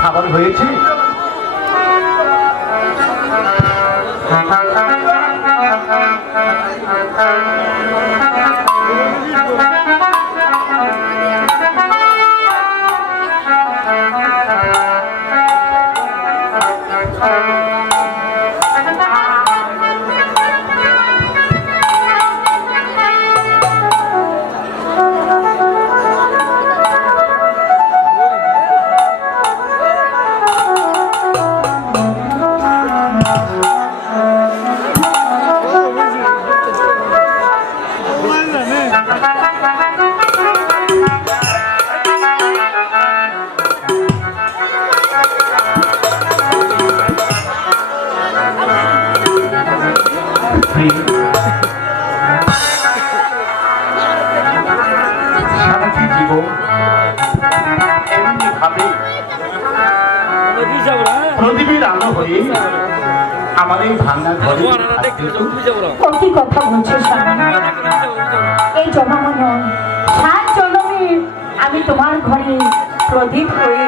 খাবার হয়েছে? প্রিয় সারাটি জীবন এমনিভাবে প্রদীপের আলো হয়ে আমার এই ভাঙা ঘরে থাকতে তো ও কি কথা বলছো স্বামী? এই জনমন সাত জনমে আমি তোমার ঘরে প্রদীপ হয়ে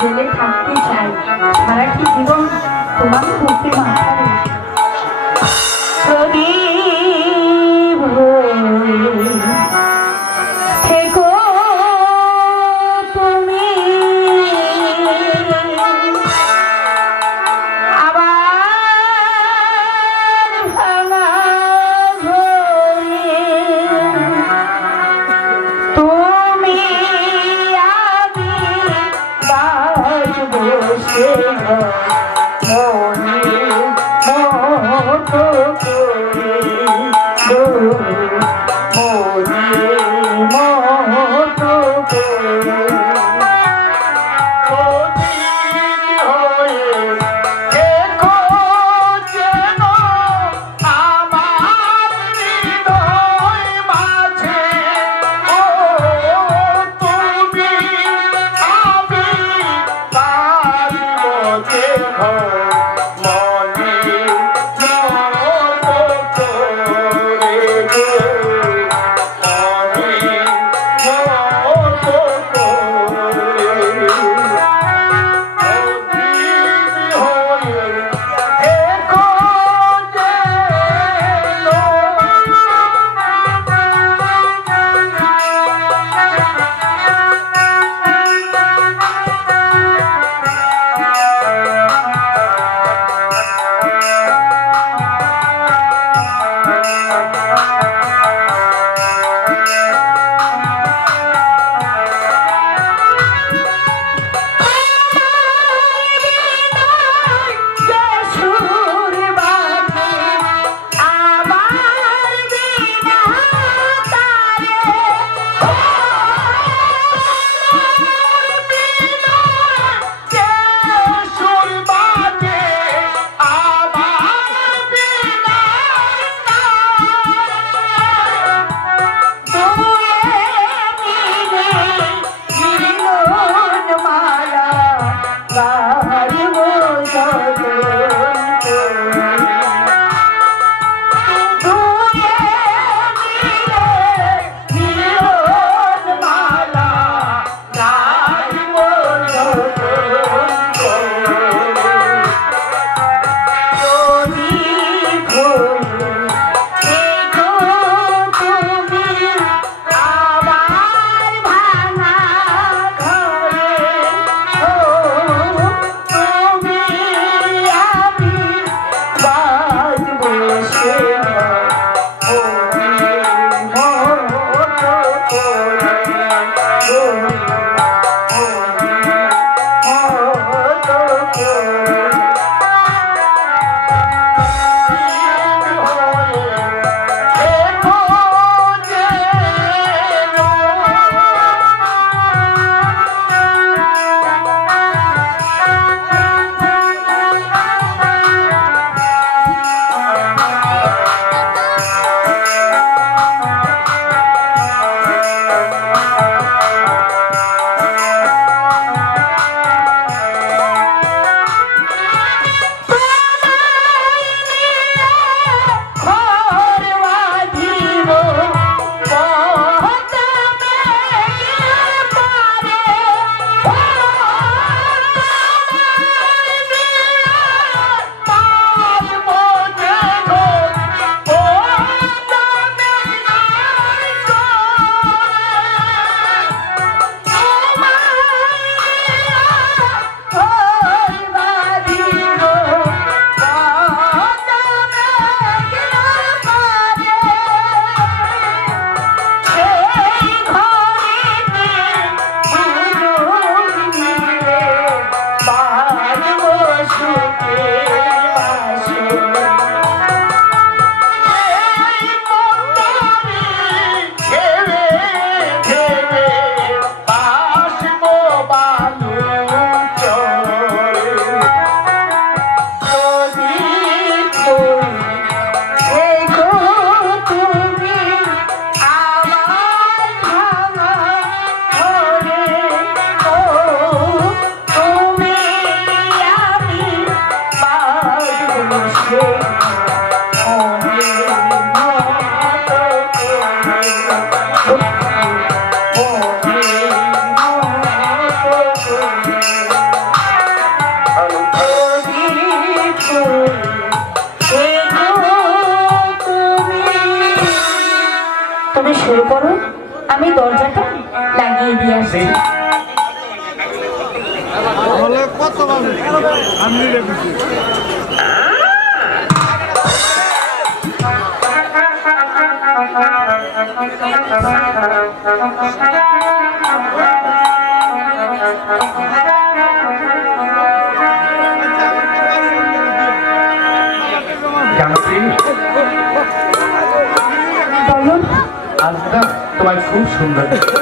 জেলে থাকতে চাই। সারাটি জীবন তোমার মাথায় Yeah. সুখে কত আমি তোমায় খুব সুন্দর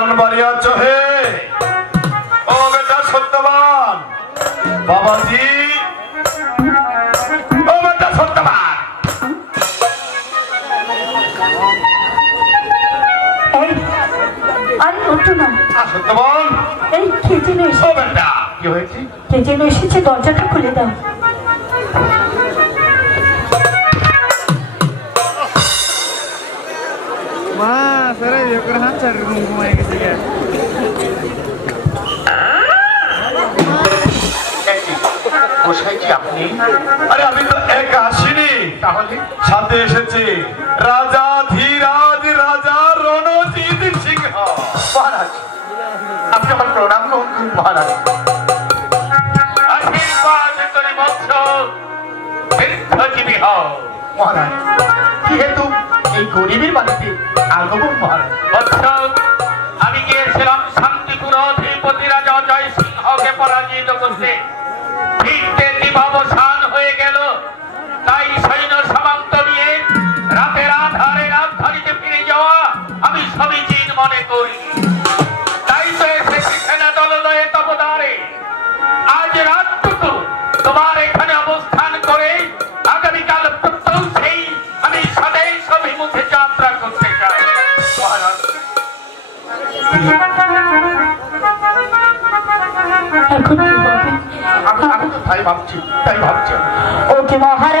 সত্যবান বাড়ি আছো হে ও বেটা সত্যবান। বাবাজি। ও বেটা সত্যবান। আরে ওঠো না। আ, সত্যবান? এই কে যেন ও বেটা কি হয়েছে? কে যেন এসেছে দরজাটা খুলে দাও। মা স্যার ইয়ে করে হাত ছাড় রুম ঘুমাই গেছে গা এই যে, গোসাই কি আপনি আরে আমি তো এক আসিনি তাহলে সাথে এসেছে রাজা ধীরাজ রাজা রণজিৎ সিংহ মহারাজ আপনি আমার প্রণাম করুন মহারাজ আশীর্বাদ করে বংশ দীর্ঘজীবী হও মহারাজ যেহেতু এই গরিবের আগমন মহারাজ i'm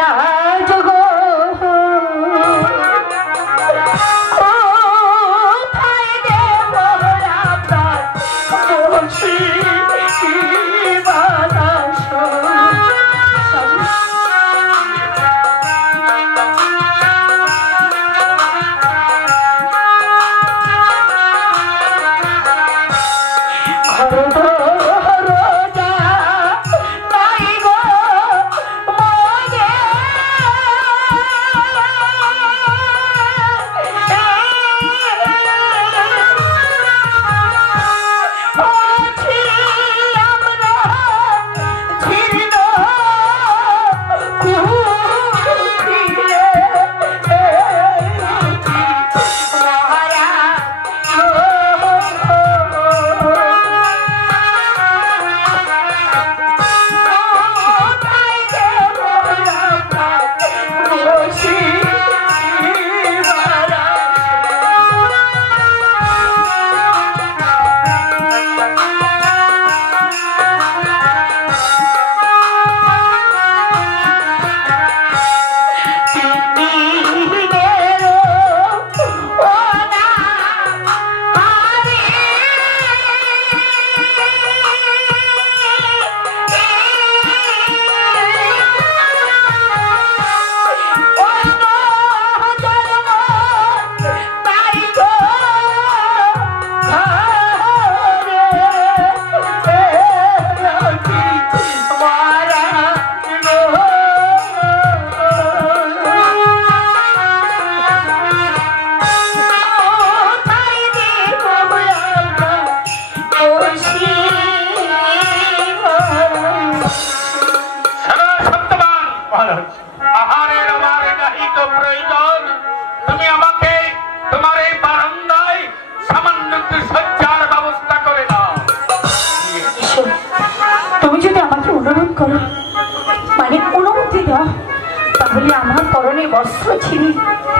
করণে ছিনি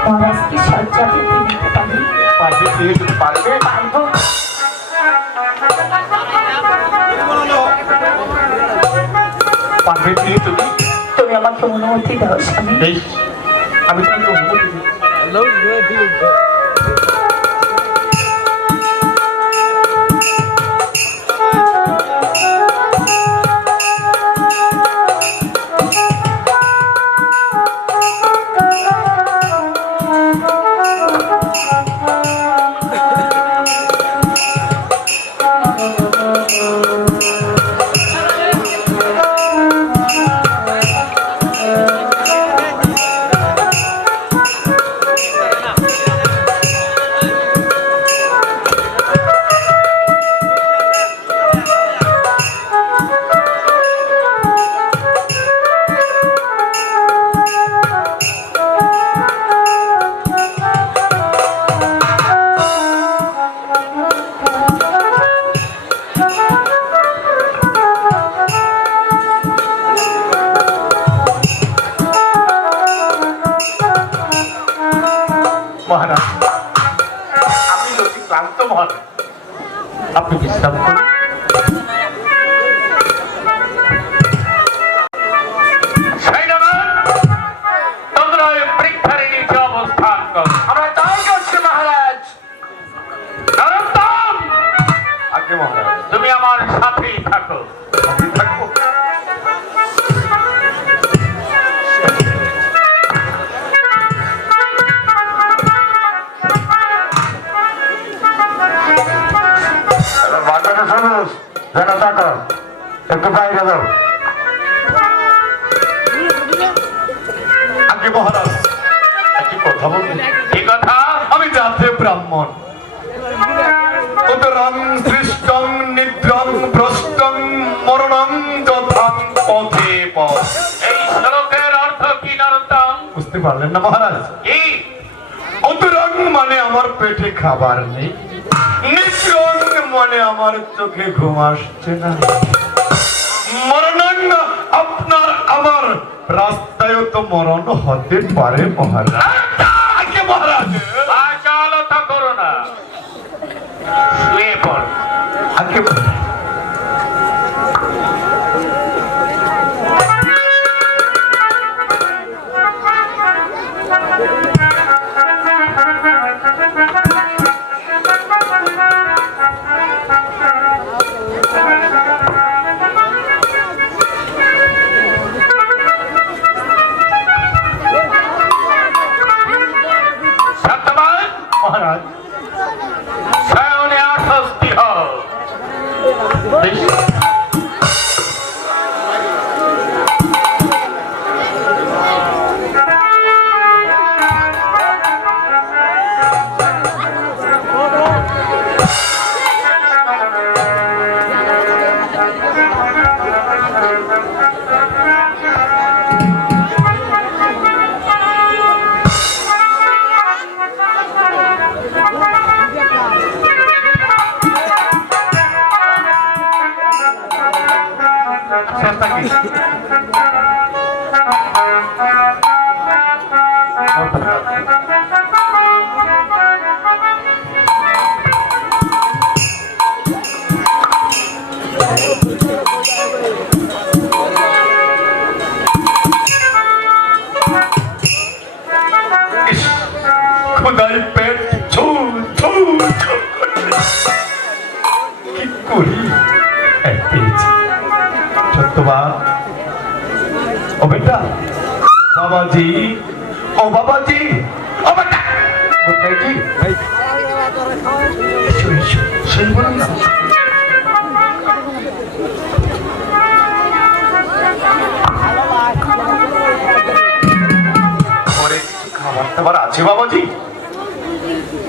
মহারাজকে সজ্জা পেতে দিতে পারি পারবে। পারব তুমি তুমি আমাকে অনুমতি দাও স্বামী। আমি তোমাকে অনুমতি দিচ্ছি। পারলেন না মহারাজ? কি? মানে আমার পেটে খাবার নেই। নিদ্রং মানে আমার চোখে ঘুম আসছে না। মরণাঙ্গ আপনার আমার রাস্তায় তো মরণ হতে পারে মহারাজ।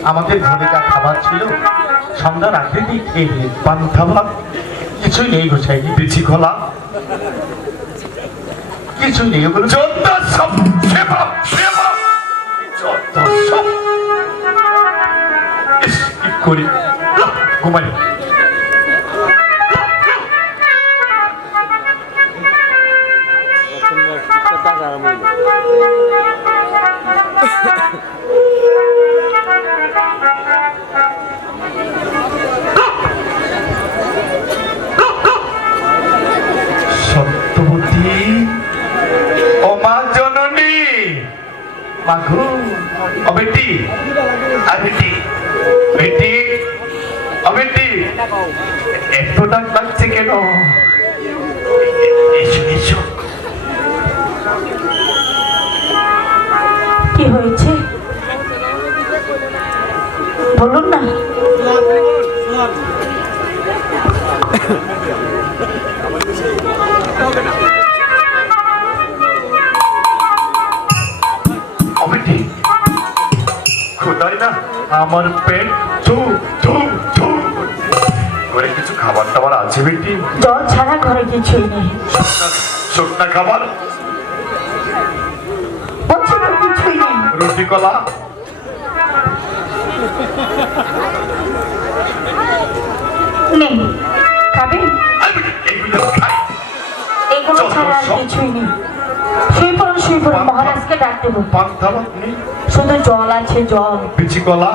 আমাদের যা খাবার ছিল। সন্ধ্যা রাখে দিই খেয়ে পান্থা ভাত কিছুই নেই গোছাই বিচি খোলা। কিছুই নেই ওগুলো যত সব সেবা সেবা যত সব। ইস, কি করি? আহ, ঘুমাই মাঘু ও বেটি। আর বেটি? লাগছে কেন? এসো এসো। কি হয়েছে? কিছুই নেই। শুকনা- খাবার? বলছি কিছুই নেই। রুটি কলা? নেই। খাবেন এগুলো ছাড়া আর কিছুই নেই। শুয়ে পড়ুন শুয়ে পড়ুন মহারাজকে ডাক দেবো শুধু জল আছে জল। বিচি কলা?